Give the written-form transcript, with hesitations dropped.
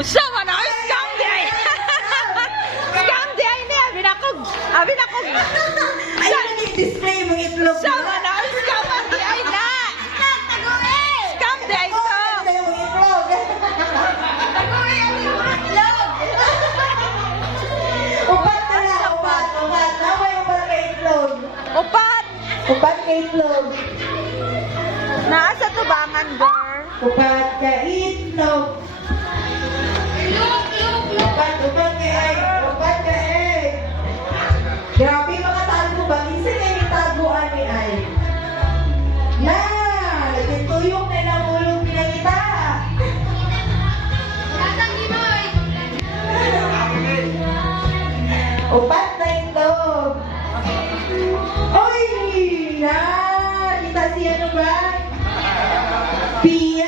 Usa man na scam di ay. Scam di ay ni abi na kog. Ay, nag-display mo itlog. Usa man na scam di ay na. Scam di ay to. Display mo itlog. Upat na na, upat. Naway upat ka itlog. Upat. Upat ka itlog. Naa sa tubangan, girl. Upat ka itlog. Upat ka egg. Upat ka egg. Grabe mga tago ba? Minsan kayo yung taguan ni Ay. Na! Nagtituyok na namulog pinakita. Upat na itlog. Oy! Na! Kita siya no ba? Pia!